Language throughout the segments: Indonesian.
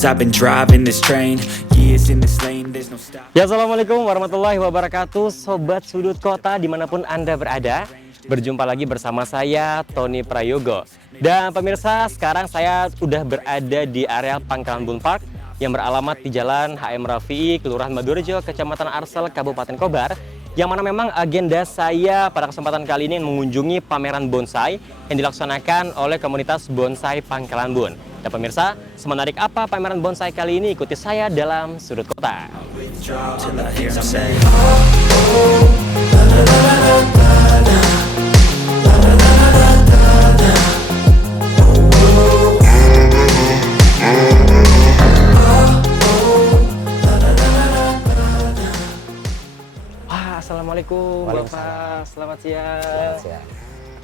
'cause I've been driving this train. Years in this lane, there's no stop. Ya, assalamualaikum warahmatullahi wabarakatuh, sobat sudut kota dimanapun Anda berada. Berjumpa lagi bersama saya Tony Prayogo. Dan pemirsa, sekarang saya sudah berada di area Pangkalan Bun Park yang beralamat di Jalan HM Rafi'i, Kelurahan Madorejo, Kecamatan Arsel, Kabupaten Kobar. Yang mana memang agenda saya pada kesempatan kali ini mengunjungi pameran bonsai yang dilaksanakan oleh komunitas bonsai Pangkalan Bun. Dan pemirsa, semenarik apa pameran bonsai kali ini? Ikuti saya dalam sudut kota. Till I hear 'em say, Assalamualaikum Bapak, selamat siang.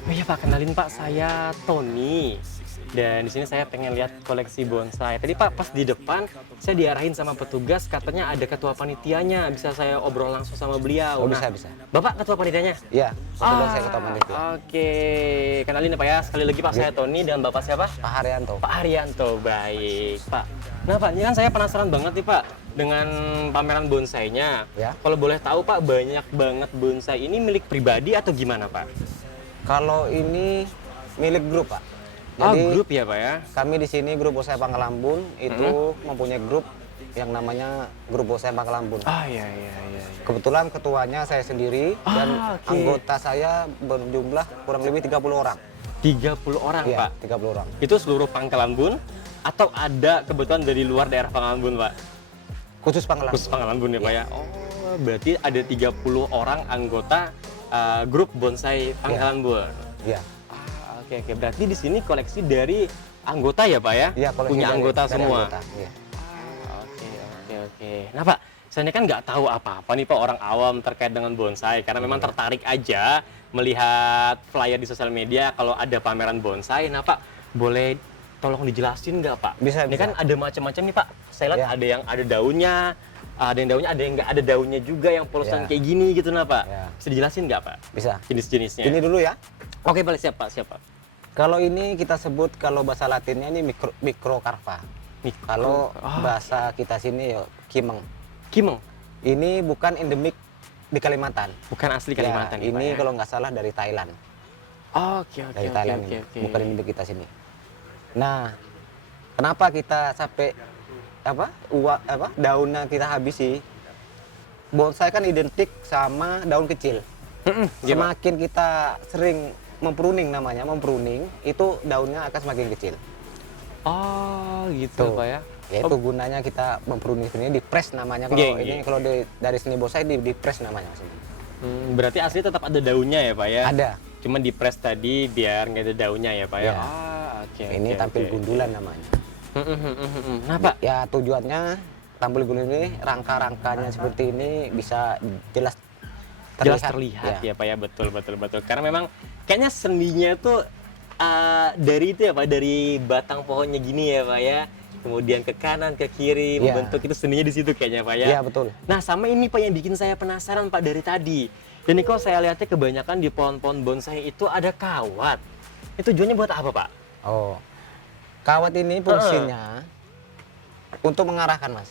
Oh iya Pak, kenalin Pak, saya Tony. Dan di sini saya pengen lihat koleksi bonsai. Tadi Pak pas di depan saya diarahin sama petugas, katanya ada ketua panitianya. Bisa saya obrol langsung sama beliau. Oh, bisa. Bapak ketua panitianya? Iya, kebetulan saya ketua panitia. Oke, kenalin ya Pak ya. Sekali lagi Pak, saya Tony dan Bapak siapa? Pak Haryanto. Pak Haryanto, baik Pak. Nah Pak, ini kan saya penasaran banget nih Pak dengan pameran bonsainya. Ya. Kalau boleh tahu Pak, banyak banget bonsai ini milik pribadi atau gimana Pak? Kalau ini milik grup, Pak. Oh, Jadi grup ya Pak ya? kami di sini grup bonsai Pangkalan Bun itu mempunyai grup yang namanya grup bonsai Pangkalan Bun. Ah iya. Kebetulan ketuanya saya sendiri dan oke. anggota saya berjumlah kurang lebih 30 orang. 30 orang Iya, Pak? 30 orang. Itu seluruh Pangkalan Bun atau ada kebetulan dari luar daerah Pangkalan Bun Pak? Khusus Pangkalan Khusus Bun. Pangkalan Bun ya Pak ya? Oh, berarti ada 30 orang anggota grup bonsai Pangkalan Bun. Iya. Oke. Berarti di sini koleksi dari anggota ya Pak ya? Iya, koleksi Punya dari- anggota dari semua? anggota, iya. Oke. Nah Pak, saya kan nggak tahu apa-apa nih Pak, orang awam terkait dengan bonsai. Karena memang tertarik aja melihat flyer di sosial media kalau ada pameran bonsai. Nah Pak, boleh tolong dijelasin nggak Pak? Bisa, Ini bisa. kan ada macam-macam nih Pak. Saya lihat Ya. ada yang ada daunnya, ada yang daunnya, ada yang nggak ada daunnya juga, yang polosan Ya. kayak gini gitu nah Pak. Ya. Bisa dijelasin nggak Pak? Bisa. Jenis-jenisnya. Ini dulu ya. Oke, boleh siap Pak. Kalau ini kita sebut, kalau bahasa Latinnya ini mikrokarpa. Kalau bahasa kita sini ya kimeng. Kimeng, Ini bukan endemik di Kalimantan. bukan asli Ya, Kalimantan nih, Pak, ini ya? kalau nggak salah dari Thailand. Oke. Dari Thailand ini. Bukan endemik kita sini. Nah, kenapa kita sampai daunnya kita habisi? Bonsai kan identik sama daun kecil. Gimana? Semakin kita sering mempruning, itu daunnya akan semakin kecil. Oh, gitu Tuh. Pak ya. Ya itu gunanya kita mempruning ini, di press namanya. Kalau Iya, ini iya. kalau dari seni bonsai di press namanya. Berarti asli tetap ada daunnya ya Pak ya? Ada. Cuma di press tadi biar nggak ada daunnya ya Pak ya? Ya. Oke. Ini tampil gundulan namanya. Nah Pak, Ya tujuannya tampil gundulan ini, rangka-rangkanya seperti ini bisa jelas jelas terlihat ya Pak ya, betul. Karena memang kayaknya seninya tuh dari itu ya Pak, dari batang pohonnya gini ya Pak ya. Kemudian ke kanan, ke kiri, Ya. membentuk itu seninya di situ kayaknya Pak ya. Iya betul. Nah sama ini Pak yang bikin saya penasaran Pak dari tadi. Dan ini kok saya lihatnya kebanyakan di pohon-pohon bonsai itu ada kawat. Itu tujuannya buat apa Pak? Oh, kawat ini fungsinya untuk mengarahkan, Mas.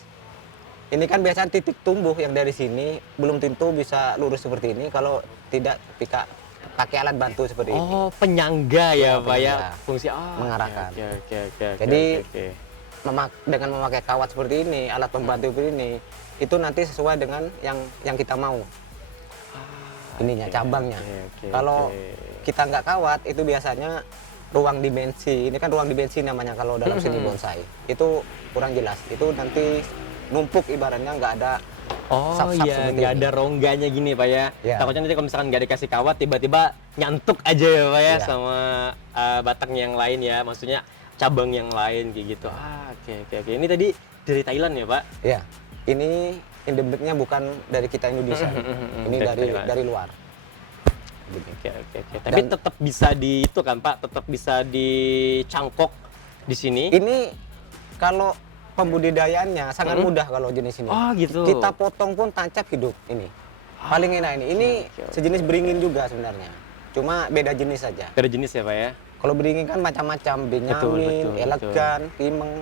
Ini kan biasanya titik tumbuh yang dari sini belum tentu bisa lurus seperti ini kalau tidak pakai alat bantu seperti ini. Oh, penyangga ya, Ya, Pak ya. penyangga. Fungsi Mengarahkan. Oke. Jadi, oke. Dengan memakai kawat seperti ini, alat pembantu seperti ini, itu nanti sesuai dengan yang kita mau. Ininya, cabangnya. oke, Kalau oke. kita nggak kawat, itu biasanya ruang dimensi. Ini kan ruang dimensi namanya kalau dalam seni bonsai. Itu kurang jelas. Itu nanti numpuk, ibaratnya nggak ada Oh sap-sap iya, seperti nggak ini. ada rongganya gini Pak ya. Ya. Takutnya nanti kalau misalkan nggak dikasih kawat, tiba-tiba nyantuk aja ya Pak ya, Ya. sama batang yang lain ya. Maksudnya cabang yang lain kayak gitu. Oke. Ini tadi dari Thailand ya Pak? Ya, ini endemiknya bukan dari kita Indonesia. Ini Dari Thailand. dari luar. Oke. Tapi tetap bisa di itu kan Pak, tetap bisa dicangkok di sini. Ini kalau pembudidayaannya sangat mudah kalau jenis ini. Oh, gitu. Kita potong pun tancap hidup ini. Paling enak ini. Ini oke. sejenis beringin juga sebenarnya. Cuma beda jenis saja. Beda jenis ya Pak ya? Kalau beringin kan macam-macam, benyamin, betul. elegan, timeng.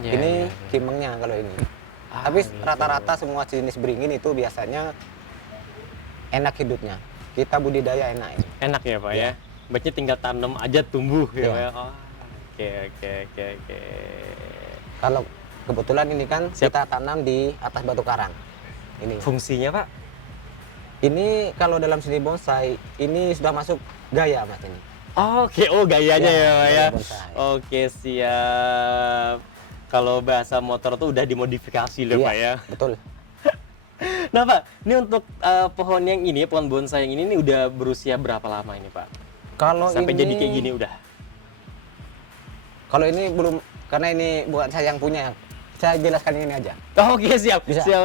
Ya, Ini ya, ya. kimengnya kalau ini. Ah, Tapi gitu. rata-rata semua jenis beringin itu biasanya enak hidupnya. Kita budidaya enak ini. Enak ya Pak Iya. ya? Berarti tinggal tanam aja tumbuh ya Iya. Pak ya? Oh, oke. Kalau kebetulan ini kan Siap. kita tanam di atas batu karang. Ini. Fungsinya Pak? Ini kalau dalam seni bonsai ini sudah masuk gaya Mas ini. Oke, oh gayanya Ya, ya Pak ya? gaya bonsai. Oke, siap. Kalau bahasa motor tuh udah dimodifikasi loh Iya, Pak ya? betul. Nah Pak, ini untuk pohon yang ini, pohon bonsai yang ini udah berusia berapa lama ini Pak? Kalau Sampai ini jadi kayak gini udah? Kalau ini belum, karena ini bukan saya yang punya. Saya jelaskan ini aja. Oh, oke, siap. Bisa. Siap.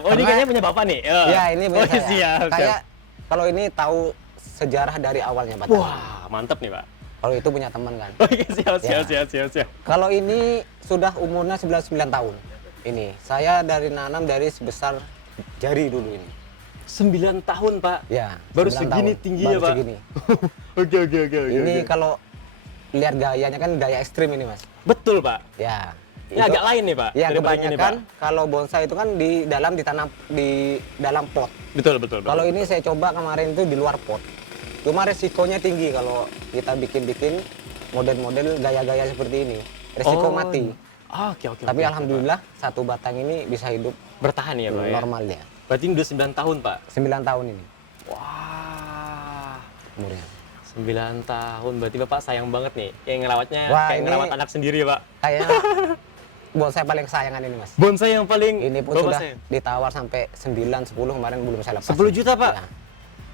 Oh, ini Karena- kayaknya punya Bapak nih? Ya, ini oh, punya saya. siap. Kayak kalau ini tahu sejarah dari awalnya Pak. Wah, mantep nih Pak. Kalau itu punya teman kan. Oke, siap. Ya. Kalau ini sudah umurnya 99 tahun. Ini saya nanam dari sebesar jari dulu ini. 9 tahun Pak? Ya. Baru 9 segini tahun. tingginya Baru Pak? segini. Oke. Ini kalau lihat gayanya kan gaya ekstrim ini Mas. Betul Pak. Ya. Ini agak lain nih Pak? Ya daripada ini, kebanyakan Pak? kalau bonsai itu kan ditanam di dalam pot. Betul. Kalau ini saya coba kemarin itu di luar pot. Cuma resikonya tinggi kalau kita bikin model-model gaya-gaya seperti ini. Resiko mati. Oke. Tapi alhamdulillah satu batang ini bisa hidup Bertahan ya Pak ya? normalnya. Berarti ini udah 9 tahun Pak? 9 tahun ini Wah. umurnya. 9 tahun, berarti Bapak sayang banget nih. Yang ngerawatnya Wah, kayak ini- ngerawat anak sendiri ya Pak? Kayaknya bonsai paling kesayangan ini Mas. Bonsai yang paling Ini pun Bapak sudah sayang? ditawar sampai 9-10 kemarin belum saya lepas. 10 juta, Pak? Ya.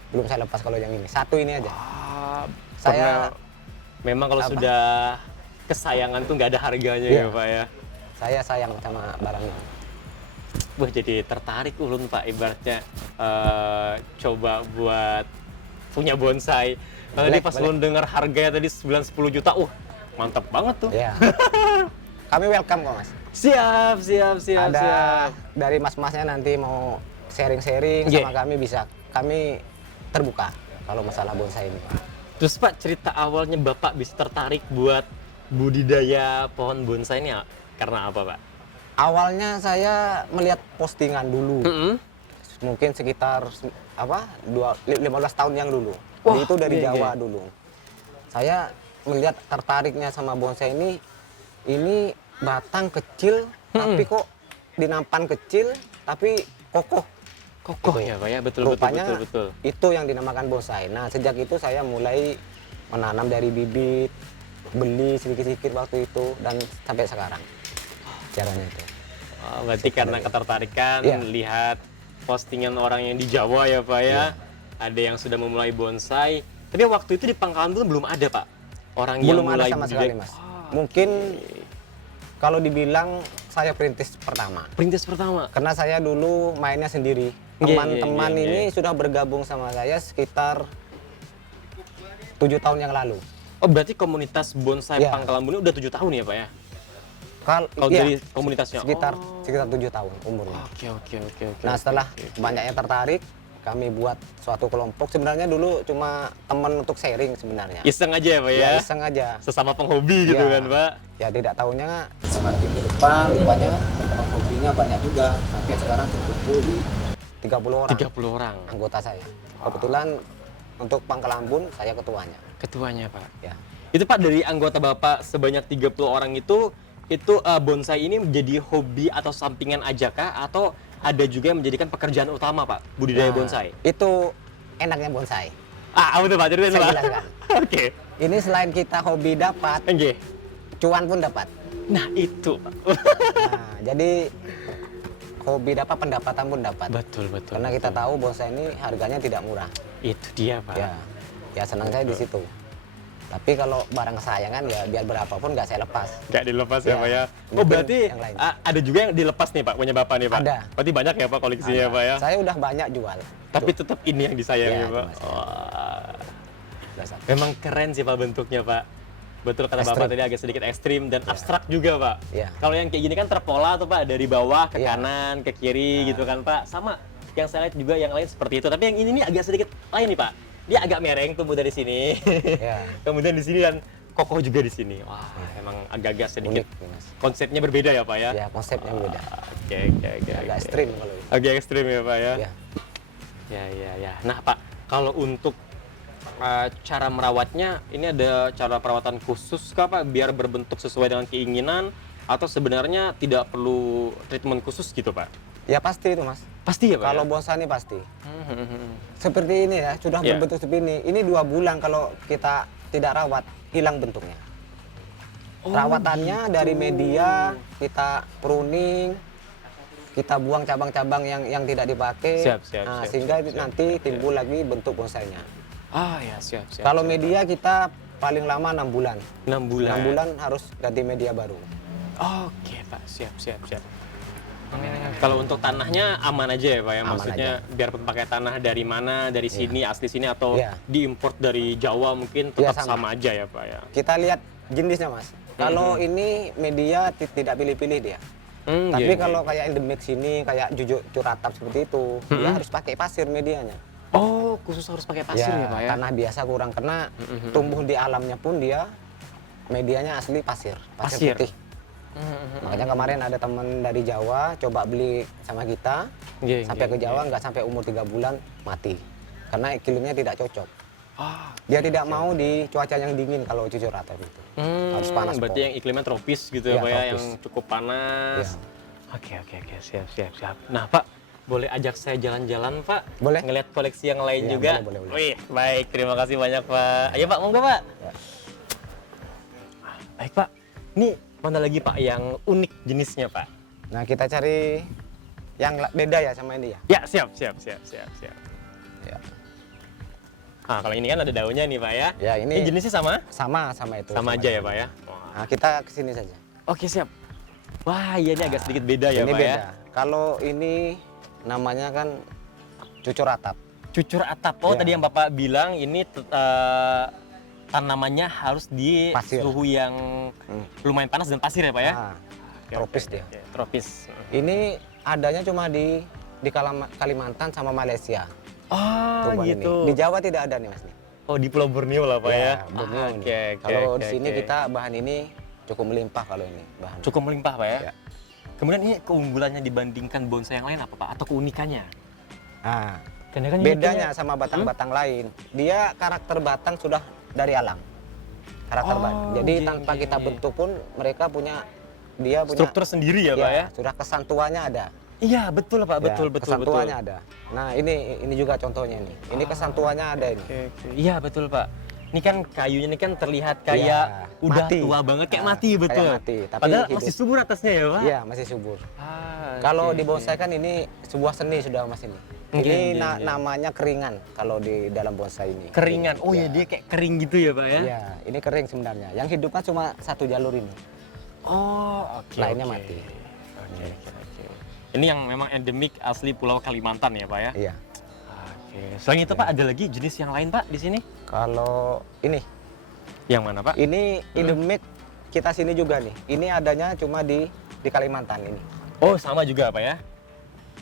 Belum saya lepas kalau yang ini. Satu ini aja. Ah, Saya- memang kalau apa? sudah kesayangan tuh nggak ada harganya Iya. ya Pak ya. Saya sayang sama barangnya. Wah, jadi tertarik ulun Pak ibaratnya coba buat punya bonsai. Tadi Boleh, pas boleh. ulun dengar harganya tadi 9-10 juta, mantap banget tuh. Ya. Kami welcome kok Mas. Siap. Ada dari mas-masnya nanti mau sharing-sharing Iya. sama kami bisa. Kami terbuka kalau masalah bonsai ini. Terus Pak, cerita awalnya Bapak bisa tertarik buat budidaya pohon bonsai ini karena apa Pak? Awalnya saya melihat postingan dulu. Mungkin sekitar 15 tahun yang dulu. Wah, Itu dari iya, Jawa iya. dulu. Saya melihat tertariknya sama bonsai ini batang kecil tapi kok dinampan kecil tapi kokoh. Kokoh Gitu. ya Pak ya, betul. Rupanya betul. itu yang dinamakan bonsai. Nah, sejak itu saya mulai menanam dari bibit, beli sedikit-sedikit waktu itu dan sampai sekarang. Caranya itu. Oh, berarti karena ketertarikan Iya. lihat postingan orang yang di Jawa ya Pak ya. Iya. Ada yang sudah memulai bonsai. Tapi waktu itu di Pangkalan Bun belum ada Pak. Orang yang Belum ada mulai sama sekali, budidaya- Mas. Oh, Mungkin kalau dibilang saya perintis pertama. perintis pertama. Karena saya dulu mainnya sendiri. Iya, Teman-teman iya, ini sudah bergabung sama saya sekitar 7 tahun yang lalu. Oh, berarti komunitas bonsai Iya. Pangkalan Bun ini udah 7 tahun ya Pak ya? Kalau Kalau dari komunitasnya? sekitar Oh. sekitar 7 tahun umurnya. Oke. Nah, setelah banyaknya tertarik, kami buat suatu kelompok. Sebenarnya dulu cuma teman untuk sharing sebenarnya. Iseng aja ya Pak ya? Ya, iseng aja. Sesama penghobi gitu Iya. kan Pak? Ya tidak tahunya semakin ke depan rupanya teman hobinya banyak juga. Sampai sekarang terkumpul di 30 orang 30 orang. anggota saya. Kebetulan untuk Pangkalambun saya ketuanya. Ketuanya Pak. Ya. Itu Pak, dari anggota Bapak sebanyak 30 orang itu bonsai ini menjadi hobi atau sampingan aja kah? Atau ada juga yang menjadikan pekerjaan utama Pak, budidaya Nah, bonsai? Itu enaknya bonsai. Apa tuh Pak? Ceritain Saya Pak. jelaskan. Oke. Ini selain kita hobi dapat, Oke. cuan pun dapat. Nah itu Pak. Nah, jadi hobi dapat, pendapatan pun dapat. betul. Karena kita tahu bonsai ini harganya tidak murah. Itu dia Pak. Ya senang saya di situ. Tapi kalau barang kesayangan ya biar berapapun nggak saya lepas. Gak dilepas ya Ya, Pak ya? Oh mungkin berarti yang lain. ada juga yang dilepas nih Pak, punya Bapak nih Pak? Ada. Berarti banyak ya Pak koleksinya Ada. Pak ya? Saya udah banyak jual. Tapi tetap ini yang disayang Iya, ya Pak? Mas. Wah. Dasar. Memang keren sih Pak bentuknya Pak. Betul kata Bapak Ekstrim. tadi, agak sedikit ekstrim dan abstrak juga Pak. Iya. Kalau yang kayak gini kan terpola tuh Pak, dari bawah ke Iya. kanan, ke kiri gitu kan Pak. Sama yang saya lihat juga yang lain seperti itu. Tapi yang ini nih agak sedikit lain nih Pak. Dia agak mereng tumbuh dari sini. Ya. Kemudian di sini dan kokoh juga di sini. Wah, emang agak-agak sedikit Unik nih, Mas. konsepnya berbeda ya Pak ya? Ya, konsepnya beda. Oke. Agak ekstrim kalau ini. Agak ekstrim ya Pak ya? Ya. Ya. Nah Pak, kalau untuk cara merawatnya, ini ada cara perawatan khusus kah Pak biar berbentuk sesuai dengan keinginan atau sebenarnya tidak perlu treatment khusus gitu Pak? Ya pasti itu, Mas. Pasti ya Pak? Kalau Ya? bonsai ini pasti. Seperti ini ya, sudah Ya. berbentuk seperti ini. Ini 2 bulan kalau kita tidak rawat, hilang bentuknya. Oh, Rawatannya gitu. dari media, kita pruning, kita buang cabang-cabang yang tidak dipakai. Siap, sehingga siap. nanti timbul lagi bentuk bonsainya. Ah ya siap. Kalau siap. media kita paling lama 6 bulan. 6 bulan. 6 bulan harus ganti media baru. Oke Pak, siap. Kalau untuk tanahnya aman aja ya Pak ya? Aman Maksudnya biarpun pakai tanah dari mana, dari sini, asli sini atau Iya. diimport dari Jawa mungkin Iya, tetap sama aja ya Pak ya? Kita lihat jenisnya, Mas. Kalau ini media tidak pilih-pilih dia. Hmm, Tapi iya, kalau iya. kayak endemik sini, kayak jujur curatap seperti itu, dia harus pakai pasir medianya. Oh, khusus harus pakai pasir ya Pak ya? Tanah biasa kurang kena, tumbuh di alamnya pun dia medianya asli pasir Pasir. putih. Makanya kemarin ada teman dari Jawa coba beli sama kita, Iya, sampai iya, ke Jawa nggak sampai umur 3 bulan mati. Karena iklimnya tidak cocok. Ah, Dia tidak mau di cuaca yang dingin kalau cucur ratap itu. Harus panas. berarti pol. yang iklimnya tropis gitu ya Iya, Pak ya, tropis. yang cukup panas. Iya. Oke, siap. Nah Pak, boleh ajak saya jalan-jalan Pak? Boleh. Ngeliat koleksi yang lain Iya, juga? boleh. Wih, baik, terima kasih banyak Pak. Ayo Pak, monggo Pak. Ya. Baik Pak, ini mana lagi Pak yang unik jenisnya Pak? Nah, kita cari yang beda ya sama ini ya. Ya, siap. Ya, Nah, kalau ini kan ada daunnya nih Pak ya? ya Ini ini jenisnya sama? sama itu. Sama aja ya ini. Pak ya? Nah, kita kesini saja. Oke, siap. Wah, iya ini agak sedikit beda ya ini Pak beda. ya? Kalau ini namanya kan cucur atap. Cucur atap. Oh, Iya. tadi yang Bapak bilang ini tanamannya harus di Pasir. suhu yang lumayan panas dan pasir ya Pak ya? Nah, Oke, tropis oke, dia. oke. Tropis. Ini adanya cuma di Kalimantan sama Malaysia. Oh, tumbuhan gitu. ini. Di Jawa tidak ada nih, Mas. Oh, di Pulau Borneo lah Pak ya? Borneo ini. Oke. Kalau di sini kita bahan ini cukup melimpah kalau ini bahan. cukup melimpah Pak ya? Ya. Kemudian ini keunggulannya dibandingkan bonsai yang lain apa Pak? Atau keunikannya? Nah, Karena kan bedanya sama batang-batang lain, dia karakter batang sudah dari alam. Karakter Oh, batang. Jadi oke, tanpa oke. kita bentuk pun mereka punya struktur sendiri ya Pak ya? Sudah kesan tuanya ada. Iya, betul Pak, Ya, betul. kesan tuanya ada. Nah, ini juga contohnya ini. Ini kesan tuanya ada ini. Oke. Iya, betul Pak. Ini kan kayunya ini kan terlihat kayak Iya, udah mati. tua banget, kayak Nah, mati betul. kayak mati, tapi Padahal hidup. masih subur atasnya ya Pak? Iya, masih subur. Ah, Kalau oke, di oke. bonsai kan ini sebuah seni sudah Mas ini. Oke, Ini oke, oke. namanya keringan kalau di dalam bonsai ini. Keringan. Oh ya, Iya. dia kayak kering gitu ya Pak ya? Iya, ini kering sebenarnya. Yang hidup kan cuma satu jalur ini. Oh, oke. Lainnya oke. mati. Oke. Ini yang memang endemik asli Pulau Kalimantan ya Pak ya? Iya. Oke. Selain itu Pak, ada lagi jenis yang lain Pak di sini? Kalau ini Yang mana Pak? endemik kita sini juga nih. Ini adanya cuma di Kalimantan ini. Oh, sama juga Pak ya?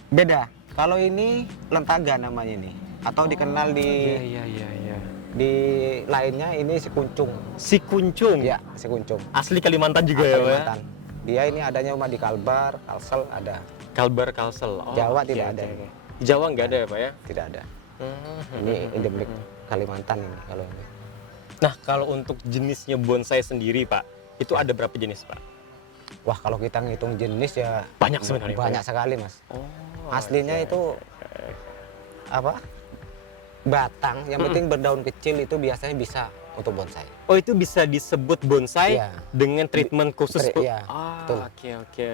Beda. Kalau ini lentaga namanya ini, atau dikenal Iya. di lainnya ini si kuncung. Si kuncung. Ya, si kuncung. Asli Kalimantan juga ya Pak? ya? Kalimantan. Dia ini adanya cuma di Kalbar, Kalsel ada. Kalbar Kalsel. Oh, Jawa oke, tidak oke, ada oke. ini. Di Jawa nggak ada ya Pak ya? Tidak ada. Hmm. Ini endemik Kalimantan ini kalau ini. Nah, kalau untuk jenisnya bonsai sendiri Pak, itu ada berapa jenis Pak? Wah, kalau kita ngitung jenis ya Banyak sebenarnya, Pak, banyak ya? sekali, Mas. Oh, Aslinya itu apa? Batang, yang penting berdaun kecil itu biasanya bisa untuk bonsai. Oh, itu bisa disebut bonsai Iya. dengan treatment khusus. Iya, Ah, betul. oke.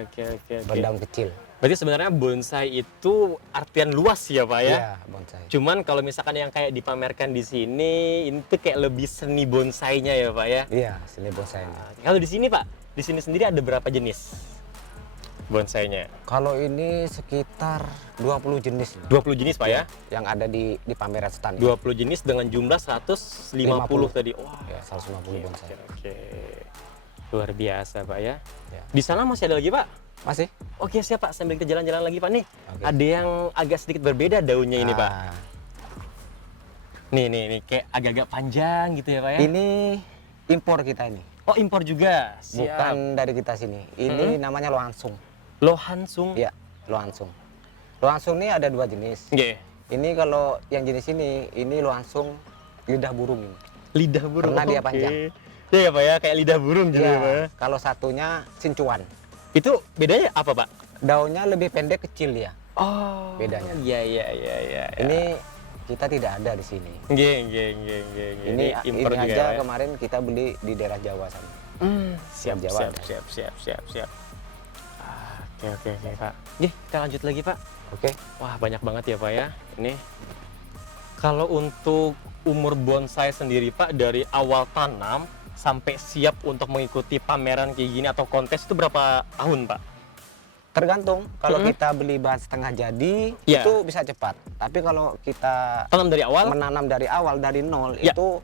Berdaun kecil. Berarti sebenarnya bonsai itu artian luas ya Pak ya? Iya, bonsai. Cuman kalau misalkan yang kayak dipamerkan di sini, ini tuh kayak lebih seni bonsainya ya Pak ya? Iya, seni bonsai ini. Kalau di sini Pak, di sini sendiri ada berapa jenis bonsainya? Kalau ini sekitar 20 jenis 20 jenis Pak ya? yang ada di pameran stand. 20 jenis dengan jumlah 150 tadi. Wah, Ya, 150 bonsai. oke. Luar biasa Pak ya. Ya. Di sana masih ada lagi Pak? Masih? Oke siap Pak, sambil kita jalan-jalan lagi Pak nih. Oke. Ada yang agak sedikit berbeda daunnya ini Pak. Ah, Nih, kayak agak-agak panjang gitu ya Pak ya? Ini impor kita ini. Oh, impor juga. Siap. Bukan dari kita sini. Ini namanya loansung. Lohansung. Ya, loansung. Loansung ini ada 2 jenis. Nggih. Ini kalau yang jenis ini loansung lidah burung ini. Lidah burung. Karena dia Oke. panjang. Iya ya Pak ya, kayak lidah burung gitu ya Pak ya. Ya, kalau satunya sincuan. Itu bedanya apa Pak? Daunnya lebih pendek kecil ya. Oh. Bedanya. Iya iya iya iya. Ini kita tidak ada di sini. Nggih nggih nggih nggih. Ini impor juga aja ya, Pak ya? kemarin kita beli di daerah Jawa sana. Siap Jawa siap ada. siap siap siap siap. Oke oke oke Pak. Nggih, kita lanjut lagi Pak. Oke. Wah, banyak banget ya Pak ya. Ini kalau untuk umur bonsai sendiri Pak, dari awal tanam sampai siap untuk mengikuti pameran kayak gini atau kontes itu berapa tahun Pak? Tergantung. Kalau kita beli bahan setengah jadi Iya. itu bisa cepat. Tapi kalau kita Tanam dari awal? menanam dari awal dari nol Ya. itu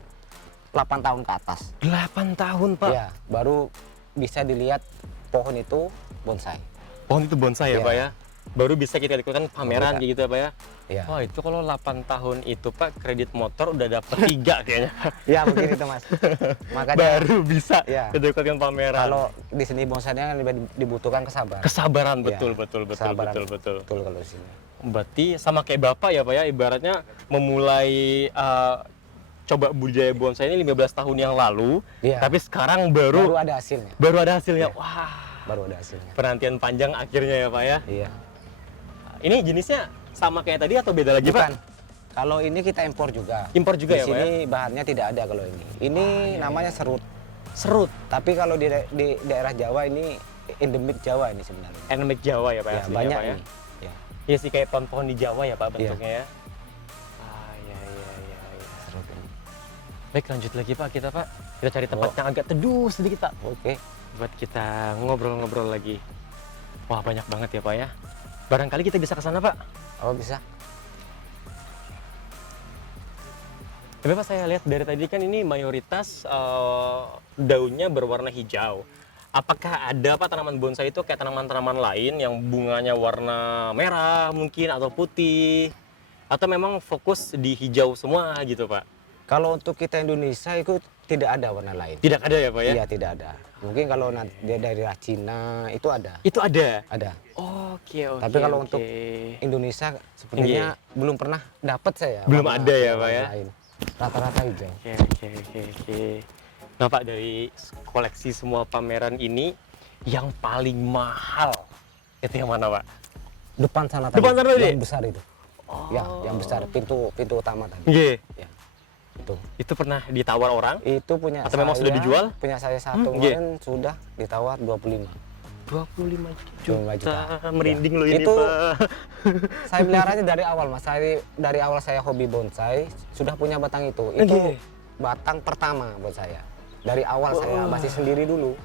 8 tahun ke atas. 8 tahun Pak. Ya, baru bisa dilihat pohon itu bonsai. Pohon itu bonsai ya Iya. Pak ya? Baru bisa kita ikutkan pameran Bisa. kayak gitu ya Pak ya? Ya. Wah, itu kalau 8 tahun itu Pak, kredit motor udah dapat 3 kayaknya. Ya, mungkin itu Mas. Makanya Baru bisa Ya. kita ikutkan pameran. kalau di seni bonsainya kan dibutuhkan kesabaran. Kesabaran, Ya, betul betul betul kesabaran betul betul. Betul kalau di sini. Berarti sama kayak Bapak ya Pak ya, ibaratnya memulai coba budidaya bonsai ini 15 tahun yang lalu, Iya. tapi sekarang Baru baru ada hasilnya. hasilnya. Iya. Wah, Baru ada hasilnya. penantian panjang akhirnya ya Pak ya. Iya. Ini jenisnya sama kayak tadi atau beda lagi Bukan. Pak? Kalau ini kita impor juga. Impor juga di ya Pak ya? sini bahannya tidak ada kalau ini. Ini namanya serut. Serut, Tapi kalau di daerah Jawa ini endemik Jawa ini sebenarnya. endemik Jawa ya Pak Ya, aslinya, banyak Pak ya? ini. Ya, Iya sih, kayak pohon-pohon di Jawa ya Pak Iya. bentuknya ya. Iya iya iya. serut ini. Baik, lanjut lagi Pak kita Pak. Kita cari tempat yang agak teduh sedikit Pak. Oke. Buat kita ngobrol-ngobrol lagi. Wah, banyak banget ya Pak ya. Barangkali kita bisa ke sana Pak. Oh, bisa. Tapi Pak, saya lihat dari tadi kan ini mayoritas daunnya berwarna hijau. Apakah ada Pak tanaman bonsai itu kayak tanaman-tanaman lain yang bunganya warna merah mungkin atau putih? Atau memang fokus di hijau semua gitu Pak? Kalau untuk kita Indonesia itu tidak ada warna lain. Tidak ada ya Pak ya? Iya, tidak ada. Mungkin kalau nanti dia dari Cina itu ada. Itu ada? Ada. Oke, oke. Tapi kalau oke. untuk Indonesia sepertinya belum pernah dapat saya. Belum warna- ada ya, warna Pak ya? lain. Rata-rata hijau. Oke, oke, oke, oke. Nah Pak, dari koleksi semua pameran ini, yang paling mahal itu yang mana Pak? Depan sana Depan sana tadi? Yang besar itu. Ya, yang besar pintu utama tadi. Iya. Ya. Itu. Itu pernah ditawar orang? Itu punya Atau memang sudah dijual? Punya saya satu Iya. kemarin sudah ditawar 25. 25 25 juta. juta. Merinding Ya. loh ini Itu Pak. Saya peliharanya dari awal Mas. Dari awal saya hobi bonsai sudah punya batang itu. Itu Iya. batang pertama buat saya. Dari awal saya masih sendiri dulu.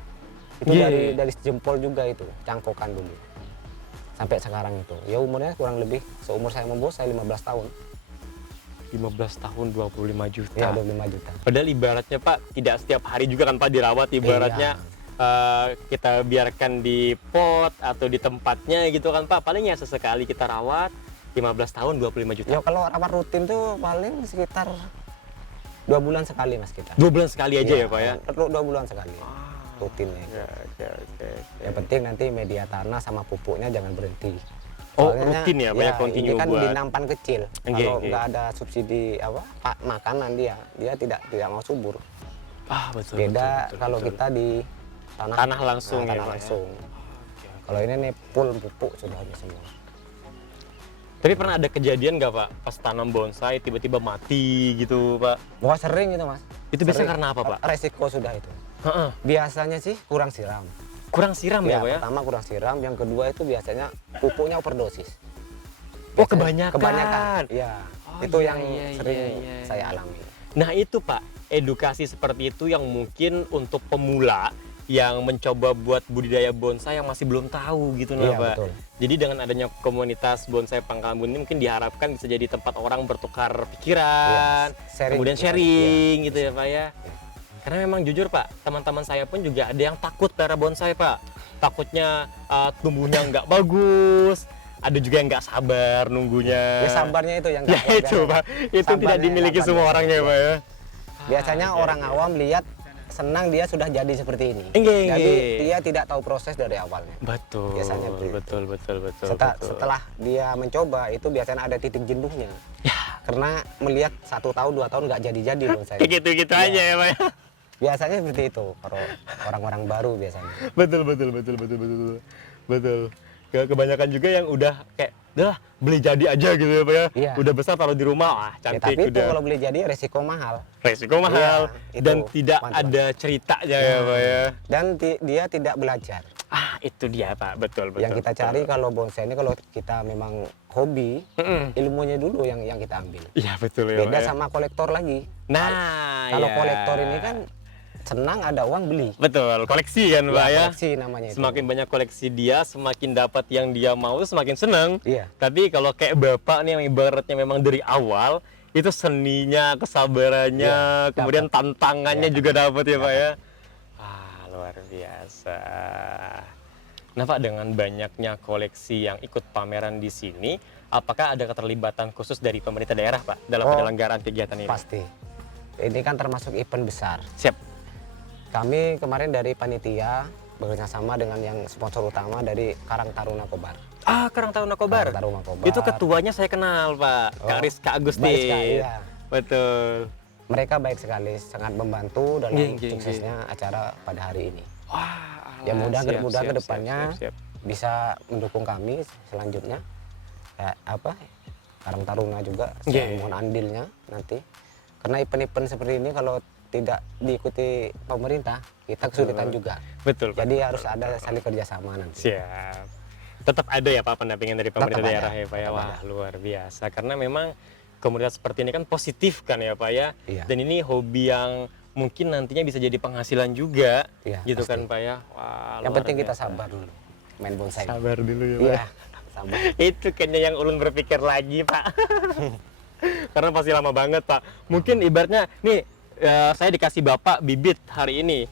Itu Iya. dari jempol juga itu, cangkokan dulu. Sampai sekarang itu. Ya umurnya kurang lebih seumur saya membonsai 15 tahun. 15 tahun 25 juta. Ya 25 juta. Padahal ibaratnya Pak, tidak setiap hari juga kan Pak dirawat, ibaratnya kita biarkan di pot atau di tempatnya gitu kan Pak. Paling ya sesekali kita rawat, 15 tahun 25 juta. Ya kalau rawat rutin tuh paling sekitar 2 bulan sekali Mas kita. 2 bulan sekali aja ya Pak ya? 2 bulan sekali. Rutinnya. Ya, oke, oke. Yang penting nanti media tanah sama pupuknya jangan berhenti. Oh, Soalnya, rutin ya, Pak, ya, continue ini kan buat- di nampan kecil. Oke, Kalau oke. nggak ada subsidi makanan dia tidak mau subur. Ah, betul. Beda betul, kalau betul. kita di Tanah langsung ya, tanah Pak, ya? langsung. Kalau ini nih full pupuk sudah ada semua. Tapi pernah ada kejadian nggak Pak, pas tanam bonsai tiba-tiba mati gitu Pak? Wah sering itu Mas. Itu biasanya Sering. karena apa, Pak? Resiko sudah itu. Heeh. Biasanya sih kurang siram. Kurang siram ya Pak ya? Pertama kurang siram, yang kedua itu biasanya pupuknya overdosis. Oh, Biasanya- kebanyakan. Kebanyakan. Iya. Oh, itu iya, yang iya, sering iya, iya, saya iya. alami. Nah itu Pak, edukasi seperti itu yang mungkin untuk pemula yang mencoba buat budidaya bonsai yang masih belum tahu gitu nah Iya, Pak. betul. Jadi dengan adanya komunitas bonsai Pangkalambun ini mungkin diharapkan bisa jadi tempat orang bertukar pikiran, Iya, sharing. kemudian Iya, sharing gitu ya Pak ya. Iya. Karena memang jujur Pak, teman-teman saya pun juga ada yang takut pelihara bonsai Pak. Takutnya tumbuhnya nggak bagus, ada juga yang nggak sabar nunggunya. Ya sabarnya itu yang Ya nggak itu wajar. Pak, itu tidak Sabarnya dimiliki yang semua nggak orangnya wajar. Pak ya. Biasanya Ah, iya, orang iya. awam lihat senang dia sudah jadi seperti ini. Inggih, Jadi inggih. dia tidak tahu proses dari awalnya. Betul, Biasanya begitu. betul. Setelah dia mencoba itu biasanya ada titik jenuhnya. Ya, Karena melihat 1 tahun 2 tahun nggak jadi bonsai. kayak gitu-gitu aja ya Pak ya. Biasanya seperti itu kalau orang-orang baru biasanya. Betul. Kebanyakan juga yang udah kayak, udah beli jadi aja gitu ya Pak ya. Iya. Udah besar taruh di rumah, wah Ya, cantik tapi itu udah. kalau beli jadi resiko mahal. Resiko mahal Iya, dan itu. tidak Mantap. ada ceritanya ya Pak ya. Dan dia tidak belajar. Ah, itu dia Pak, betul. Yang kita cari kalau bonsai ini kalau kita memang hobi, ilmunya dulu yang kita ambil. Iya betul ya Pak Beda ya. sama kolektor lagi. Nah, Kalau ya. kolektor ini kan senang ada uang beli. Betul, koleksi kan Pak ya. Koleksi namanya itu. Semakin banyak koleksi dia, semakin dapat yang dia mau, semakin senang. Iya. Tapi kalau kayak Bapak nih yang ibaratnya memang dari awal, itu seninya, kesabarannya, Iya, kemudian tantangannya Iya, juga dapat ya Pak ya. Wah, luar biasa. Nah Pak, dengan banyaknya koleksi yang ikut pameran di sini, apakah ada keterlibatan khusus dari pemerintah daerah Pak dalam Oh, penyelenggaraan kegiatan ini? Pasti. Ini kan termasuk event besar. Siap. Kami kemarin dari panitia bekerja sama dengan yang sponsor utama dari Karang Taruna Kobar. Ah, Karang Taruna Kobar. Karang Taruna Kobar. Itu ketuanya saya kenal Pak, Kak Oh, Rizka Agusti. baik sekali, iya. Betul. Mereka baik sekali, sangat membantu dalam Nggih, suksesnya acara pada hari ini. Wah, Ya mudah-mudahan siap, ke depannya siap. bisa mendukung kami selanjutnya. Ya, Karang Taruna juga Nggih. saya mohon andilnya nanti. Karena event-event seperti ini kalau tidak diikuti pemerintah, kita kesulitan juga. Betul. Pak. Jadi harus ada saling kerjasama nanti. Siap. Tetap ada ya Pak pendampingan dari pemerintah Tetap daerah ada, ya Pak ya. tetap Wah, ada. luar biasa. Karena memang komunitas seperti ini kan positif kan ya Pak ya. Iya. Dan ini hobi yang mungkin nantinya bisa jadi penghasilan juga. Iya, Gitu pasti. kan Pak ya. Wah, Yang luar penting kita biasa. sabar dulu main bonsai. Sabar dulu ya Pak. Iya, sabar. Itu kayaknya yang ulun berpikir lagi Pak. Karena pasti lama banget Pak. Mungkin ibaratnya nih saya dikasih Bapak bibit hari ini.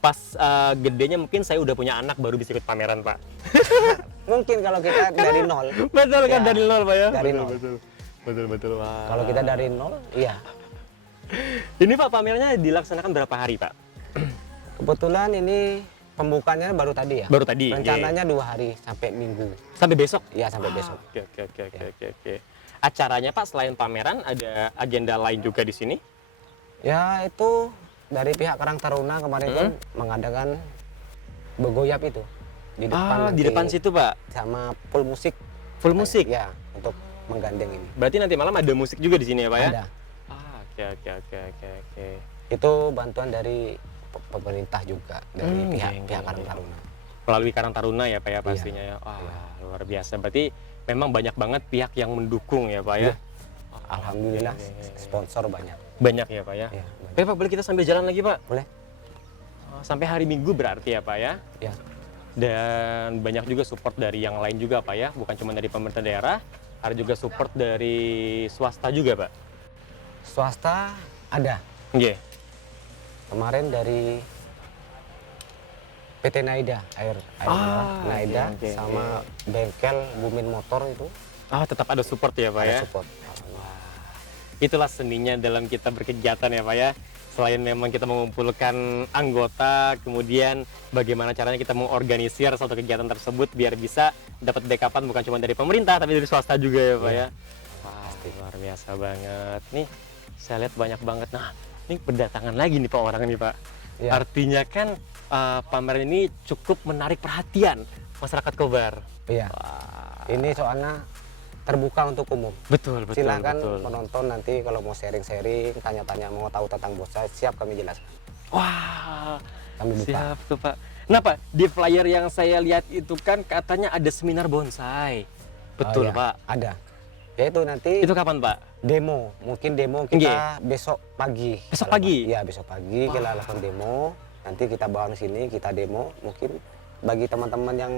Pas gedenya mungkin saya udah punya anak baru bisa ikut pameran Pak. Mungkin kalau kita dari nol. Betul kan Ya, dari nol Pak ya? dari betul, nol. Betul. Wah. Kalau kita dari nol, iya. Ini Pak pamerannya dilaksanakan berapa hari Pak? Kebetulan ini pembukanya baru tadi ya. Baru tadi. Rencananya 2 hari sampai minggu. Sampai besok? Iya sampai besok. Oke. Acaranya Pak selain pameran ada agenda lain juga di sini? Ya itu dari pihak Karang Taruna kemarin kan mengadakan begoyap itu di depan. Di nanti depan situ Pak. sama full musik. Full musik. Ya untuk menggandeng ini. Berarti nanti malam ada musik juga di sini ya Pak ya? Ada. Oke. Itu bantuan dari pemerintah juga dari pihak Geng. Karang Taruna. Melalui Karang Taruna ya Pak ya Iya. pastinya ya. Wah, luar biasa. Berarti memang banyak banget pihak yang mendukung ya Pak ya? Iya. Alhamdulillah sponsor banyak. Banyak ya Pak ya? Ya, Oke Pak, boleh kita sambil jalan lagi Pak? boleh. Sampai hari Minggu berarti ya Pak ya? Ya. Dan banyak juga support dari yang lain juga Pak ya? Bukan cuma dari pemerintah daerah, ada juga support dari swasta juga Pak? Swasta ada. Iya. Kemarin dari PT Naida, air Naida oke. sama bengkel Bumin Motor itu Tetap ada support ya Pak ada ya? support. Itulah seninya dalam kita berkegiatan ya Pak ya. Selain memang kita mengumpulkan anggota, kemudian bagaimana caranya kita mengorganisir suatu kegiatan tersebut biar bisa dapat backupan bukan cuma dari pemerintah tapi dari swasta juga ya Pak ya. Wah, luar biasa banget. Nih, saya lihat banyak banget. Nah, ini berdatangan lagi nih Pak orang nih Pak. Iya. Artinya kan pameran ini cukup menarik perhatian masyarakat Kobar. Iya. Ini soalnya terbuka untuk umum. Betul. Silakan penonton nanti kalau mau sharing-sharing, tanya-tanya mau tahu tentang bonsai, siap kami jelaskan. Wah, Kami buka. siap tuh Pak. Nah Pak, di flyer yang saya lihat itu kan katanya ada seminar bonsai. Betul Iya, Pak. Ada. Yaitu nanti Itu kapan Pak? demo, mungkin demo kita besok pagi. Besok pagi? Iya, besok pagi kita lakukan demo. Nanti kita bawa ke sini, kita demo. Mungkin bagi teman-teman yang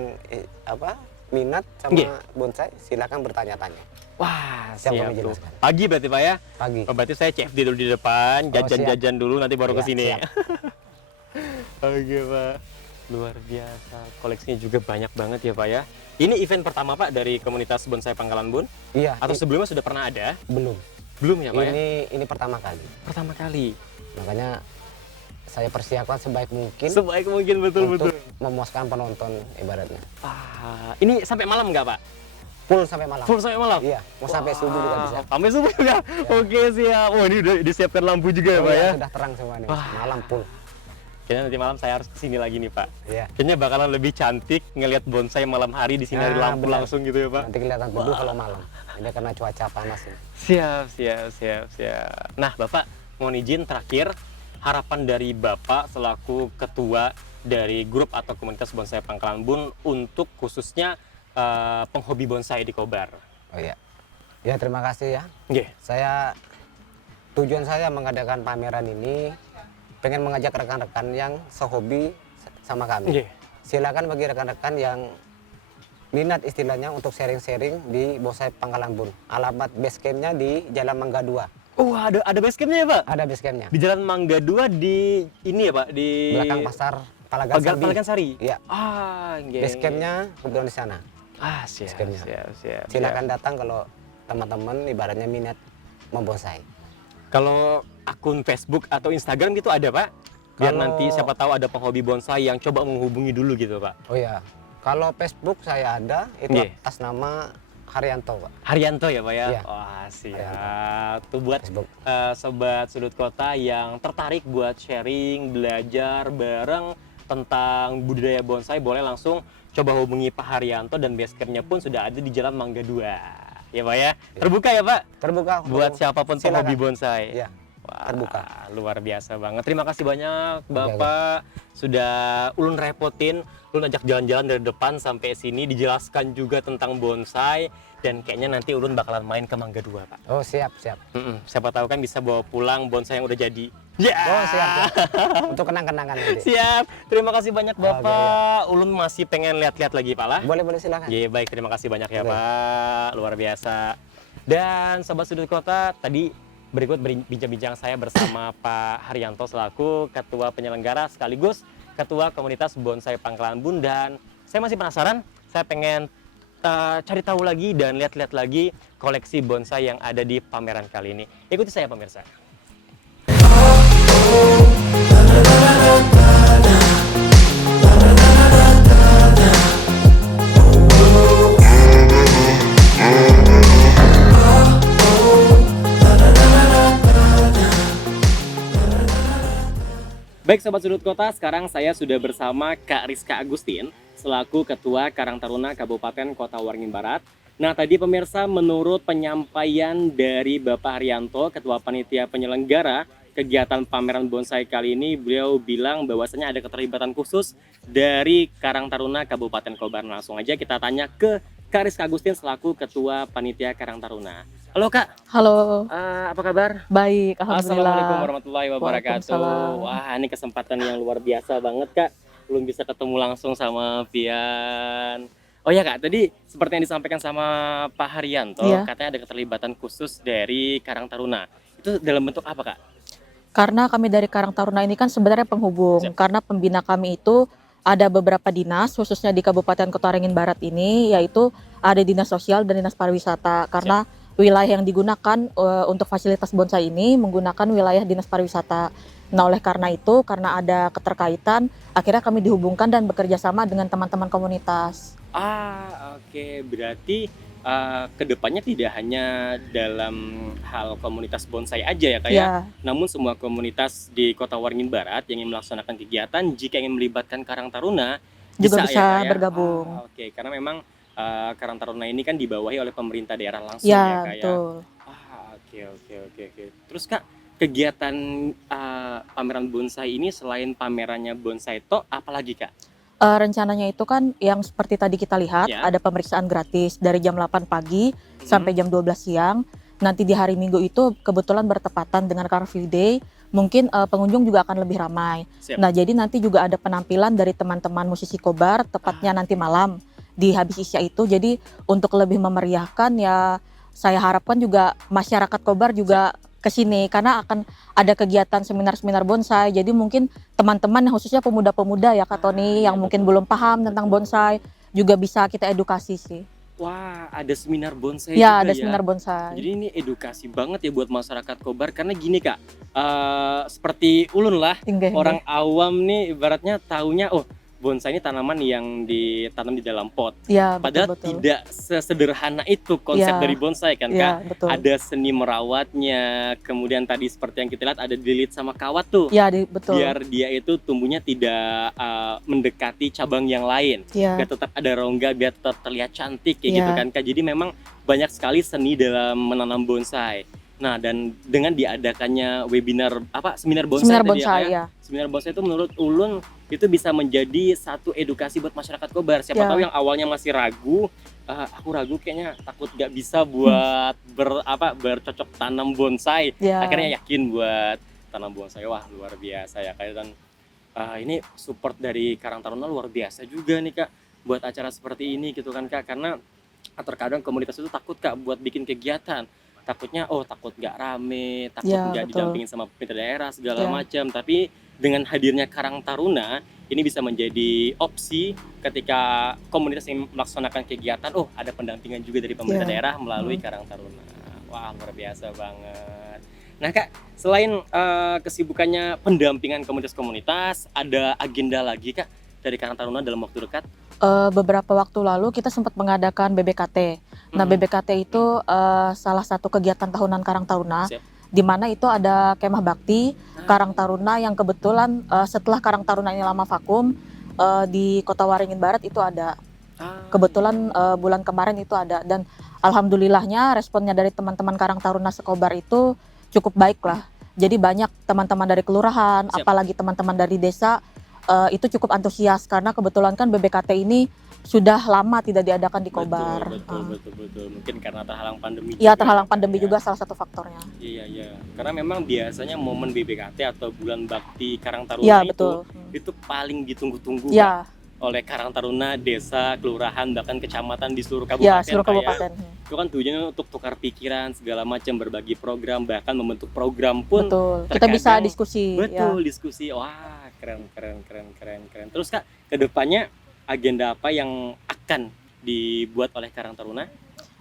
minat sama Nggih. bonsai, silakan bertanya-tanya. Wah, Siap siap kami tuh. jelaskan. Pagi berarti Pak ya? Pagi. Oh, berarti saya CFD dulu di depan, jajan-jajan dulu nanti baru ke Iya, sini. siap. Oke Pak. Luar biasa. Koleksinya juga banyak banget ya Pak ya. Ini event pertama Pak dari komunitas bonsai Pangkalan Bun? Iya, Atau sebelumnya sudah pernah ada? belum. Belum ya Pak ya? Ini pertama kali. Pertama kali. Makanya saya persiapkan sebaik mungkin Sebaik mungkin, untuk betul. memuaskan penonton ibaratnya. Ini sampai malam nggak Pak? Full sampai malam. Full sampai malam? Iya, mau sampai subuh juga bisa. Sampai subuh juga? Oke siap. Wah ini udah disiapkan lampu juga ya Oh Pak iya, ya? sudah terang semua nih. Wah. Malam full. Kayaknya nanti malam saya harus kesini lagi nih Pak. Iya. Kayaknya bakalan lebih cantik ngelihat bonsai malam hari di sinari Nah, lampu benar. langsung gitu ya Pak? Nanti kelihatan teduh kalau malam. Ini karena cuaca panas ini. Siap. Nah Bapak, mohon izin terakhir, harapan dari Bapak selaku ketua dari grup atau komunitas bonsai Pangkalan Bun untuk khususnya penghobi bonsai di Kobar. Oh iya. Ya terima kasih ya. Nggih. Tujuan saya mengadakan pameran ini pengen mengajak rekan-rekan yang sehobi sama kami. Nggih. Silakan bagi rekan-rekan yang minat istilahnya untuk sharing-sharing di Bonsai Pangkalan Bun. Alamat base camp-nya di Jalan Mangga 2. Oh ada base camp-nya ya Pak? Ada base camp-nya. Di Jalan Mangga 2 di ini ya Pak? Di Belakang pasar Palagan Palagan Sari? Iya. Nggih. Base camp-nya kebetulan di sana. Siap. Base camp-nya. Siap. Silakan datang kalau teman-teman ibaratnya minat membonsai. Kalau akun Facebook atau Instagram gitu ada Pak? Biar Kalau- nanti siapa tahu ada penghobi bonsai yang coba menghubungi dulu gitu Pak. Oh ya. Kalau Facebook saya ada itu Nggih. atas nama Haryanto, Pak. Haryanto ya Pak ya? Iya. Wah siap. Tuh buat Facebook. sobat sudut kota yang tertarik buat sharing, belajar bareng tentang budidaya bonsai, boleh langsung coba hubungi Pak Haryanto dan base camp-nya pun sudah ada di Jalan Mangga 2. Ya Pak ya? Terbuka ya Pak? Terbuka Buat siapapun Silakan. penghobi bonsai. Iya. Wah, terbuka. luar biasa banget. Terima kasih banyak Bapak sudah ulun repotin, ulun ajak jalan-jalan dari depan sampai sini, dijelaskan juga tentang bonsai, dan kayaknya nanti ulun bakalan main ke Mangga 2 Pak. Oh siap. Siapa tahu kan bisa bawa pulang bonsai yang udah jadi. Ya. Oh siap. Untuk kenang-kenangan nanti. Siap. Terima kasih banyak Oke, Bapak. Ulun masih pengen lihat-lihat lagi Pak lah. Boleh silakan. Iya baik, terima kasih banyak ya Boleh. Pak, luar biasa. Dan sobat sudut kota, tadi berikut bincang-bincang saya bersama Pak Haryanto selaku Ketua Penyelenggara sekaligus Ketua Komunitas Bonsai Pangkalan Bun, dan saya masih penasaran, saya pengen cari tahu lagi dan lihat-lihat lagi koleksi bonsai yang ada di pameran kali ini. Ikuti saya pemirsa. Baik Sobat Sudut Kota, sekarang saya sudah bersama Kak Rizka Agustin selaku Ketua Karang Taruna Kabupaten Kota Waringin Barat. Nah tadi pemirsa, menurut penyampaian dari Bapak Haryanto, Ketua Panitia Penyelenggara kegiatan pameran bonsai kali ini, beliau bilang bahwasanya ada keterlibatan khusus dari Karang Taruna Kabupaten Kobar. Langsung aja kita tanya ke Kak Rizka Agustin selaku Ketua Panitia Karang Taruna. Halo Kak, Halo, apa kabar? baik, alhamdulillah. Assalamualaikum warahmatullahi wabarakatuh. Waalaikumsalam. Wah, ini kesempatan yang luar biasa banget Kak. Belum bisa ketemu langsung sama Pian. Oh ya Kak, tadi seperti yang disampaikan sama Pak Haryanto, Iya. katanya ada keterlibatan khusus dari Karang Taruna. Itu dalam bentuk apa Kak? Karena kami dari Karang Taruna ini kan sebenarnya penghubung. Siap. Karena pembina kami itu ada beberapa dinas, khususnya di Kabupaten Kota Waringin Barat ini, yaitu ada dinas sosial dan dinas pariwisata. Karena wilayah yang digunakan untuk fasilitas bonsai ini menggunakan wilayah dinas pariwisata. Nah, oleh karena itu, karena ada keterkaitan, akhirnya kami dihubungkan dan bekerja sama dengan teman-teman komunitas. Oke. Berarti kedepannya tidak hanya dalam hal komunitas bonsai aja ya Kak ya? Ya, Namun semua komunitas di Kota Waringin Barat yang ingin melaksanakan kegiatan, jika ingin melibatkan Karang Taruna, juga ya, bisa Kak, ya? bergabung. Oke, karena memang Karang Taruna ini kan dibawahi oleh pemerintah daerah langsung ya Ya, Kak ya? betul. Oke. Terus Kak, kegiatan pameran bonsai ini selain pamerannya bonsai to, apalagi Kak? Rencananya itu kan yang seperti tadi kita lihat, Ya. ada pemeriksaan gratis dari jam 8 pagi sampai jam 12 siang. Nanti di hari Minggu itu kebetulan bertepatan dengan Car Free Day, mungkin pengunjung juga akan lebih ramai. Siap. Nah, jadi nanti juga ada penampilan dari teman-teman musisi Kobar, tepatnya nanti malam di habis isya itu. Jadi untuk lebih memeriahkan ya, saya harapkan juga masyarakat Kobar juga ke sini karena akan ada kegiatan seminar-seminar bonsai. Jadi mungkin teman-teman yang khususnya pemuda-pemuda ya Kak Tony yang mungkin belum paham tentang bonsai juga bisa kita edukasi sih. Wah, ada seminar bonsai Ya, juga ada ya. seminar bonsai. Jadi ini edukasi banget ya buat masyarakat Kobar karena gini Kak, seperti ulun lah, Inggih, orang inggih. awam nih ibaratnya taunya oh bonsai ini tanaman yang ditanam di dalam pot. Ya, betul, Padahal betul. tidak sesederhana itu konsep Ya, dari bonsai kan ya, Kak. betul. Ada seni merawatnya, kemudian tadi seperti yang kita lihat ada dililit sama kawat tuh. Ya, betul. Biar dia itu tumbuhnya tidak mendekati cabang yang lain. Ya, Biar tetap ada rongga, biar tetap terlihat cantik kayak Iya. gitu kan Kak. Jadi memang banyak sekali seni dalam menanam bonsai. Nah, dan dengan diadakannya webinar seminar bonsai seminar tadi ya, Kak, bonsai ya. ya. Seminar bonsai itu menurut ulun itu bisa menjadi satu edukasi buat masyarakat Kobar. Siapa Ya. tahu yang awalnya masih ragu, aku ragu kayaknya takut gak bisa buat bercocok tanam bonsai. Ya. Akhirnya yakin buat tanam bonsai. Wah, luar biasa ya Kak. Dan ini support dari Karang Taruna luar biasa juga nih Kak buat acara seperti ini gitu kan Kak. Karena terkadang komunitas itu takut Kak buat bikin kegiatan. Takutnya takut nggak rame, takut Ya, nggak betul. didampingin sama pemerintah daerah segala Ya. macam. Tapi dengan hadirnya Karang Taruna ini bisa menjadi opsi ketika komunitas yang melaksanakan kegiatan, ada pendampingan juga dari pemerintah Ya. daerah melalui Karang Taruna. Wah, luar biasa banget. Nah Kak, selain kesibukannya pendampingan komunitas-komunitas, ada agenda lagi Kak dari Karang Taruna dalam waktu dekat? Beberapa waktu lalu kita sempat mengadakan BBKT. Nah, BBKT itu salah satu kegiatan tahunan Karang Taruna, Siap. di mana itu ada kemah bakti Karang Taruna yang kebetulan setelah Karang Taruna ini lama vakum, di Kota Waringin Barat itu ada. Kebetulan bulan kemarin itu ada, dan alhamdulillahnya responnya dari teman-teman Karang Taruna Sekobar itu cukup baik lah. Jadi banyak teman-teman dari kelurahan, Siap. apalagi teman-teman dari desa itu cukup antusias karena kebetulan kan BBKT ini sudah lama tidak diadakan di Kobar. Betul. Mungkin karena terhalang pandemi. Ya, juga, terhalang Kak, pandemi ya. juga salah satu faktornya. Iya. Karena memang biasanya momen BBKT atau bulan bakti Karang Taruna Ya, betul. itu paling ditunggu-tunggu Kak, Ya, oleh Karang Taruna, desa, kelurahan, bahkan kecamatan di seluruh ya, kabupaten. seluruh Kak, ya. kabupaten. Itu kan tujuannya untuk tukar pikiran segala macam, berbagi program, bahkan membentuk program pun. Betul. Kita bisa terkadang- diskusi. Betul, Ya. diskusi. Wah, keren. Terus Kak, kedepannya agenda apa yang akan dibuat oleh Karang Taruna?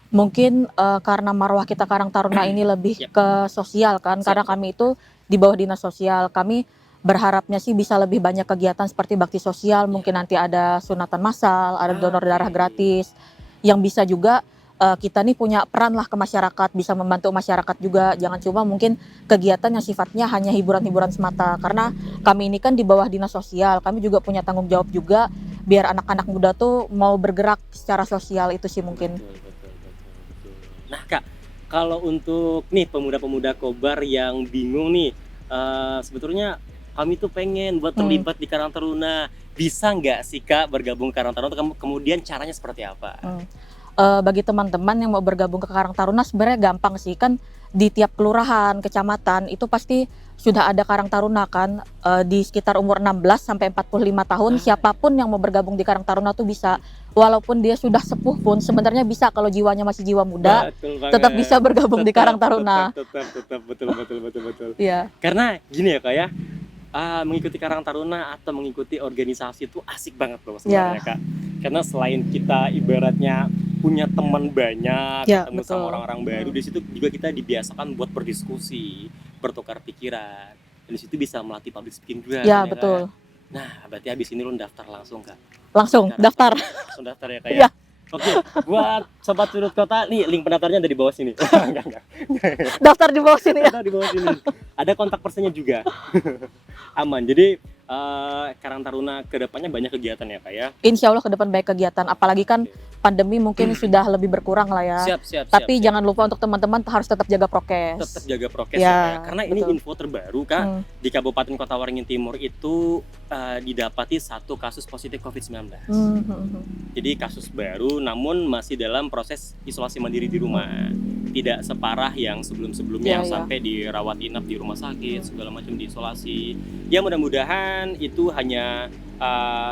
Mungkin karena marwah kita Karang Taruna ini lebih Yap. ke sosial kan, Siap, karena siap. kami itu di bawah dinas sosial. Kami berharapnya sih bisa lebih banyak kegiatan seperti bakti sosial, mungkin nanti ada sunatan massal, ada donor darah Oke. gratis, yang bisa juga kita nih punya peran lah ke masyarakat, bisa membantu masyarakat juga. Jangan cuma mungkin kegiatan yang sifatnya hanya hiburan-hiburan semata, karena kami ini kan di bawah dinas sosial, kami juga punya tanggung jawab juga biar anak-anak muda tuh mau bergerak secara sosial, itu sih mungkin. Betul. Nah Kak, kalau untuk nih pemuda-pemuda Kobar yang bingung nih, sebetulnya kami tuh pengen buat terlibat di Karang Taruna, bisa nggak sih Kak bergabung ke Karang Taruna? Kemudian caranya seperti apa? Bagi teman-teman yang mau bergabung ke Karang Taruna sebenarnya gampang sih, kan di tiap kelurahan, kecamatan itu pasti sudah ada Karang Taruna kan, di sekitar umur 16 sampai 45 tahun siapapun yang mau bergabung di Karang Taruna tuh bisa, walaupun dia sudah sepuh pun sebenarnya bisa kalau jiwanya masih jiwa muda, Betul banget. tetap bisa bergabung di Karang Taruna. Tetap betul. Iya. Karena gini ya Kak ya, mengikuti Karang Taruna atau mengikuti organisasi itu asik banget loh sebenarnya Kak. Karena selain kita ibaratnya punya teman banyak, Ya, ketemu betul. sama orang-orang baru, di situ juga kita dibiasakan buat berdiskusi, bertukar pikiran. Dan di situ bisa melatih public speaking juga. Ya, kan Kak, betul. Nah, berarti habis ini lu daftar langsung Kak. Langsung Karang daftar. Taruna. Langsung daftar ya Kak ya. Iya. Oke, buat Sobat Sudut Kota, nih link pendaftarnya ada di bawah sini. Enggak. Daftar di bawah sini ya. Ada di bawah sini. Ada kontak personnya juga. Aman. Jadi Karang Taruna kedepannya banyak kegiatan ya Kak ya. Insya Allah ke depan baik kegiatan, apalagi kan pandemi mungkin sudah lebih berkurang lah ya. Siap. Tapi jangan lupa untuk teman-teman harus tetap jaga prokes. tetap jaga prokes Ya, ya, Kak ya. Karena ini betul. info terbaru Kak, di Kabupaten Kota Waringin Timur itu didapati satu kasus positif COVID-19. Jadi kasus baru namun masih dalam proses isolasi mandiri di rumah. Tidak separah yang sebelum-sebelumnya Ya, ya. sampai dirawat inap di rumah sakit, segala macam diisolasi. Ya mudah-mudahan itu hanya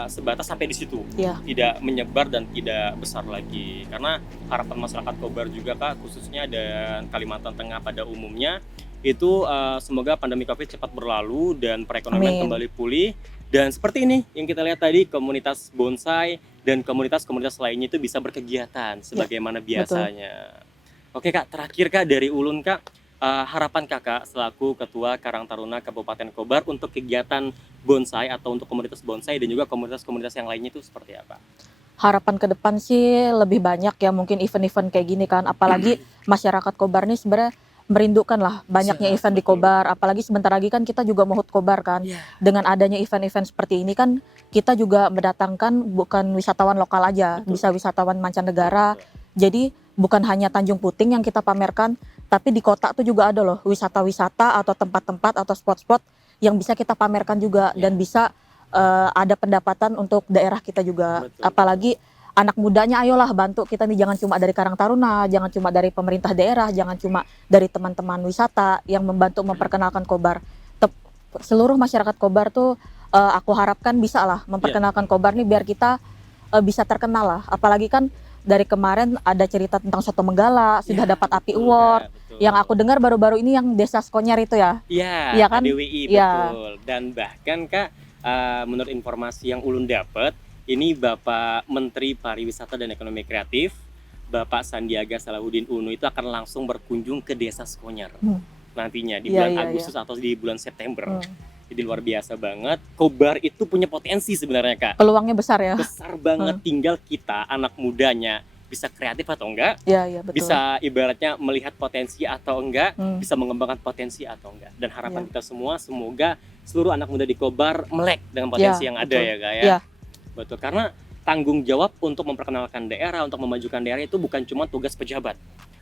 sebatas sampai di situ. Ya. Tidak menyebar dan tidak besar lagi. Karena harapan masyarakat Kobar juga Kak, khususnya dan Kalimantan Tengah pada umumnya, itu semoga pandemi Covid cepat berlalu dan perekonomian Amin. kembali pulih. Dan seperti ini yang kita lihat tadi, komunitas bonsai dan komunitas-komunitas lainnya itu bisa berkegiatan sebagaimana biasanya. Oke Kak, terakhir Kak dari Ulun Kak, harapan Kakak selaku Ketua Karang Taruna Kabupaten Kobar untuk kegiatan bonsai atau untuk komunitas bonsai dan juga komunitas-komunitas yang lainnya itu seperti apa? Harapan ke depan sih lebih banyak ya, mungkin event-event kayak gini kan, apalagi masyarakat Kobar nih sebenarnya merindukan lah banyaknya event di Kobar, apalagi sebentar lagi kan kita juga mau HUT Kobar kan. Dengan adanya event-event seperti ini kan kita juga mendatangkan bukan wisatawan lokal aja, bisa wisatawan mancanegara. Jadi bukan hanya Tanjung Puting yang kita pamerkan, tapi di kota tuh juga ada loh wisata-wisata atau tempat-tempat atau spot-spot yang bisa kita pamerkan juga dan bisa ada pendapatan untuk daerah kita juga. Apalagi anak mudanya, ayolah bantu kita nih, jangan cuma dari Karang Taruna, jangan cuma dari pemerintah daerah, jangan cuma dari teman-teman wisata yang membantu memperkenalkan Kobar. Seluruh masyarakat Kobar tuh aku harapkan bisa lah memperkenalkan Kobar nih biar kita bisa terkenal lah. Apalagi kan dari kemarin ada cerita tentang Soto Menggala sudah dapat API Award. Yang aku dengar baru-baru ini yang Desa Skonyar itu ya. Iya kan? DWI betul. Ya. Dan bahkan Kak, menurut informasi yang Ulun dapat, ini Bapak Menteri Pariwisata dan Ekonomi Kreatif, Bapak Sandiaga Salahuddin Uno itu akan langsung berkunjung ke Desa Skonyar nantinya di bulan Agustus atau di bulan September. Jadi luar biasa banget. Kobar itu punya potensi sebenarnya Kak. Peluangnya besar ya. Besar banget, tinggal kita anak mudanya bisa kreatif atau enggak, Iya betul. bisa ibaratnya melihat potensi atau enggak, bisa mengembangkan potensi atau enggak. Dan harapan kita semua semoga seluruh anak muda di Kobar melek dengan potensi yang ada ya Kak ya. Betul, karena tanggung jawab untuk memperkenalkan daerah, untuk memajukan daerah itu bukan cuma tugas pejabat,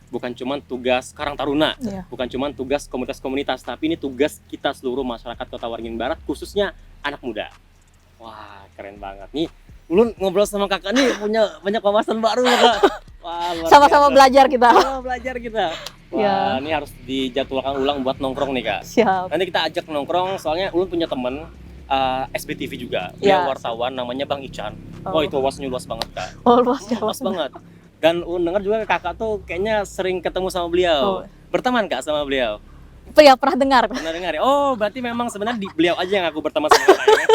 bukan cuma tugas Karang Taruna, bukan cuma tugas komunitas-komunitas, tapi ini tugas kita seluruh masyarakat Kota Waringin Barat, khususnya anak muda. Wah, keren banget nih. Ulun ngobrol sama Kakak nih punya banyak wawasan baru Kak. Wah, sama-sama belajar kita. Belajar kita. Wah, ini harus dijadwalkan ulang buat nongkrong nih Kak. Siap. Nanti kita ajak nongkrong, soalnya Ulun punya temen SBTV juga, dia wartawan namanya Bang Ican. Oh itu wawasannya luas banget Kak. Oh luas banget. Dan dengar juga Kakak tuh kayaknya sering ketemu sama beliau. Berteman Kak sama beliau? Ya pernah dengar. Pernah dengar ya? Oh berarti memang sebenarnya beliau aja yang aku berteman sama Kakak ya?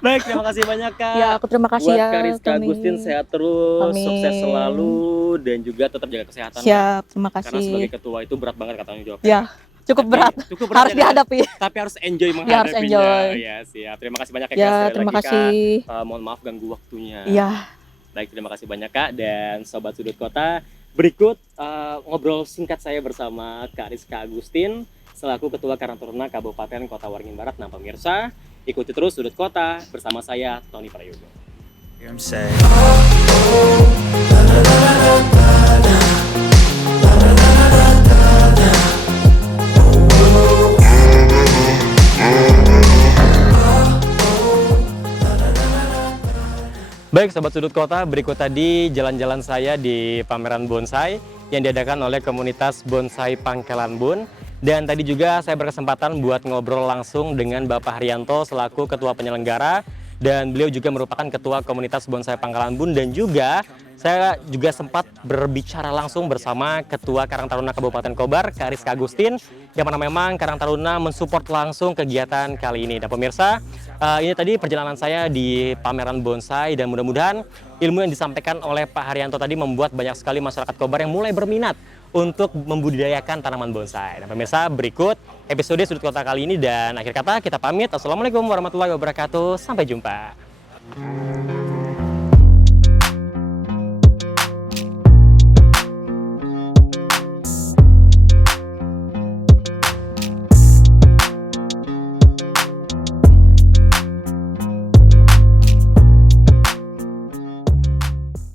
Baik, terima kasih banyak Kak. Ya aku terima kasih buat ya Kariska Agustin, sehat terus, sukses selalu, dan juga tetap jaga kesehatan. Siap, terima kasih. Karena sebagai ketua itu berat banget kata tanggung jawab. Ya. Cukup berat harus ya, dihadapi. Tapi harus enjoy menghadapinya. Ya, harus enjoy. Ya, siap. Terima kasih banyak ya, ya Kak. terima kasih. Mohon maaf ganggu waktunya. Iya. Baik, terima kasih banyak Kak. Dan Sobat Sudut Kota, berikut ngobrol singkat saya bersama Kak Rizka Agustin selaku Ketua Karang Taruna Kabupaten Kota Waringin Barat. Nah pemirsa, ikuti terus Sudut Kota bersama saya Tony Prayogo. I'm saying. Baik Sobat Sudut Kota, berikut tadi jalan-jalan saya di pameran bonsai yang diadakan oleh komunitas Bonsai Pangkalan Bun. Dan tadi juga saya berkesempatan buat ngobrol langsung dengan Bapak Haryanto selaku Ketua Penyelenggara. Dan beliau juga merupakan Ketua Komunitas Bonsai Pangkalan Bun. Dan juga saya juga sempat berbicara langsung bersama Ketua Karang Taruna Kabupaten Kobar, Kak Rizka Agustin, yang mana memang Karang Taruna mensupport langsung kegiatan kali ini. Dan pemirsa, ini tadi perjalanan saya di pameran bonsai, dan mudah-mudahan ilmu yang disampaikan oleh Pak Haryanto tadi membuat banyak sekali masyarakat Kobar yang mulai berminat untuk membudidayakan tanaman bonsai. Dan pemirsa, berikut episode Sudut Kota kali ini, dan akhir kata kita pamit. Assalamualaikum warahmatullahi wabarakatuh. Sampai jumpa.